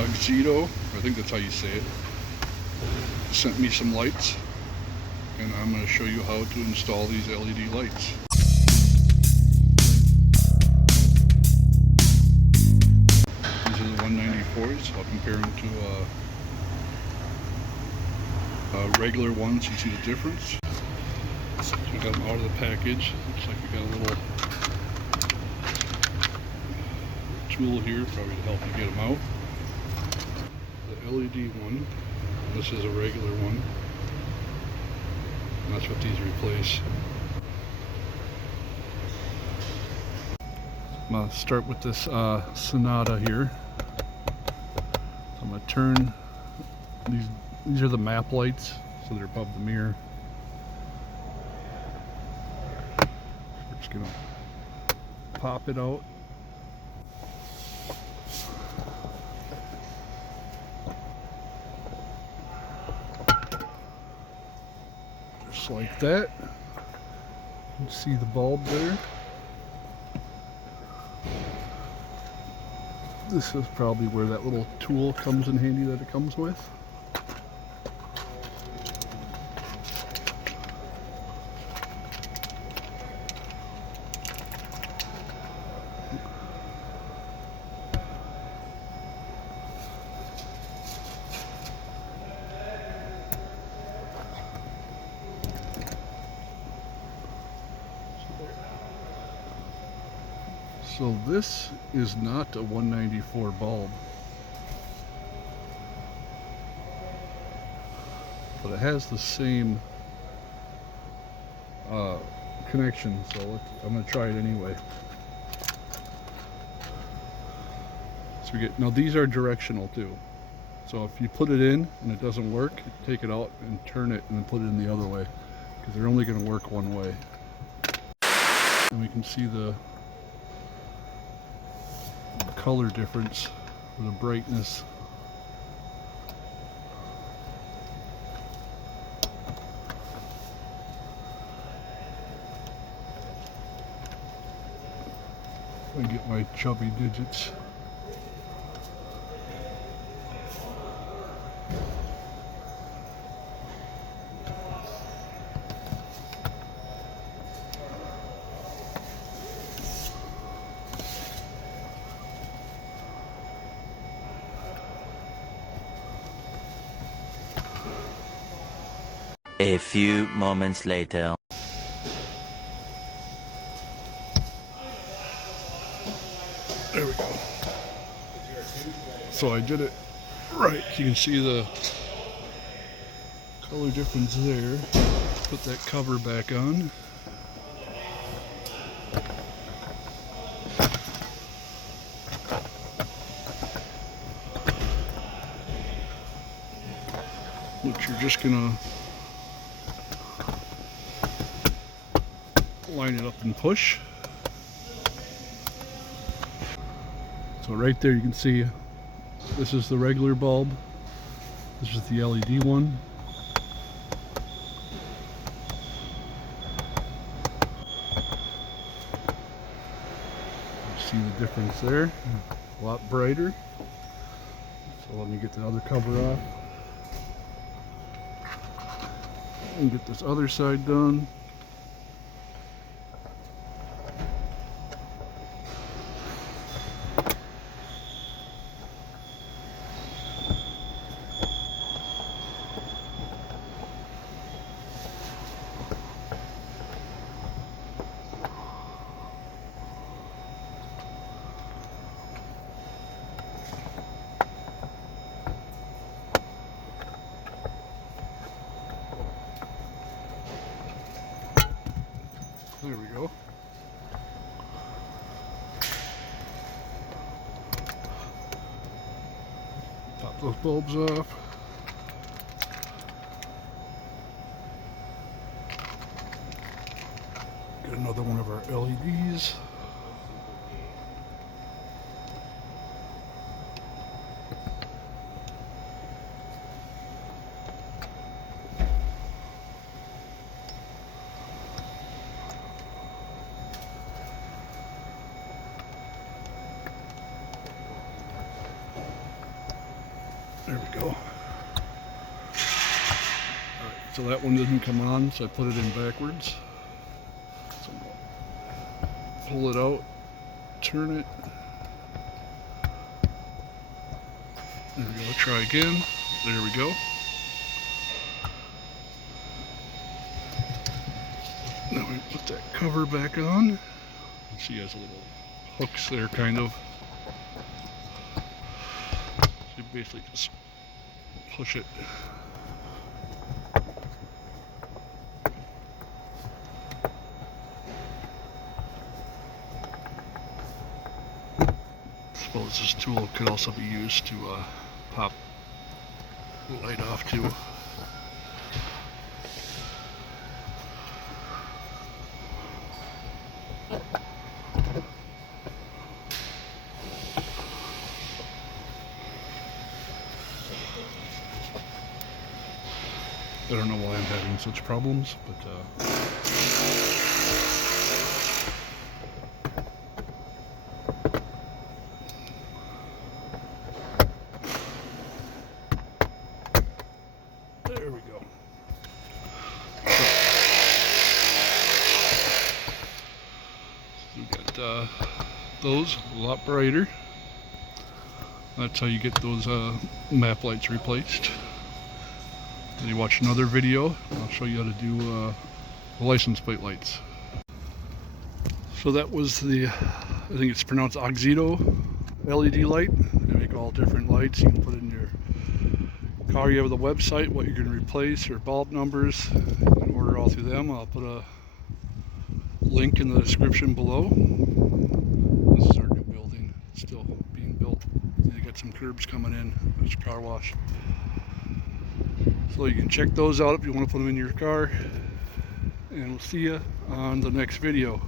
Auxito, I think that's how you say it, sent me some lights, and I'm going to show you how to install these LED lights. These are the 194s. I'll compare them to regular ones. You see the difference? So we got them out of the package. Looks like we got a little tool here, probably to help you get them out. The LED one, this is a regular one, and that's what these replace. I'm going to start with this Sonata here. So I'm going to turn these are the map lights, so they're above the mirror. We're just going to pop it out. Just like that. You can see the bulb there. This is probably where that little tool comes in handy that it comes with. So this is not a 194 bulb, but it has the same connection, so I'm going to try it anyway. So we get, now these are directional too, so if you put it in and it doesn't work, take it out and turn it and then put it in the other way, because they're only going to work one way. And we can see the color difference for the brightness. I get my chubby digits. A few moments later. There we go. So I did it right. You can see the color difference there. Put that cover back on. Which you're just gonna line it up and push. So right there you can see this is the regular bulb, this is the LED one. You see the difference there, a lot brighter. So let me get the other cover off and get this other side done. There we go. Pop those bulbs off. Get another one of our LEDs. There we go. Alright, so that one didn't come on, so I put it in backwards. So pull it out, turn it. There we go, try again. There we go. Now we put that cover back on. See, has little hooks there, kind of. So you basically just push it. I suppose this tool could also be used to pop the light off too. I don't know why I'm having such problems, but there we go. We got those a lot brighter. That's how you get those map lights replaced. Then you watch another video, I'll show you how to do the license plate lights. So that was the, I think it's pronounced Auxito LED light. They make all different lights. You can put it in your car. You have the website, what you're going to replace, or bulb numbers, and order all through them. I'll put a link in the description below. This is our new building. It's still being built. They got some curbs coming in. There's a car wash. So you can check those out if you want to put them in your car. And we'll see you on the next video.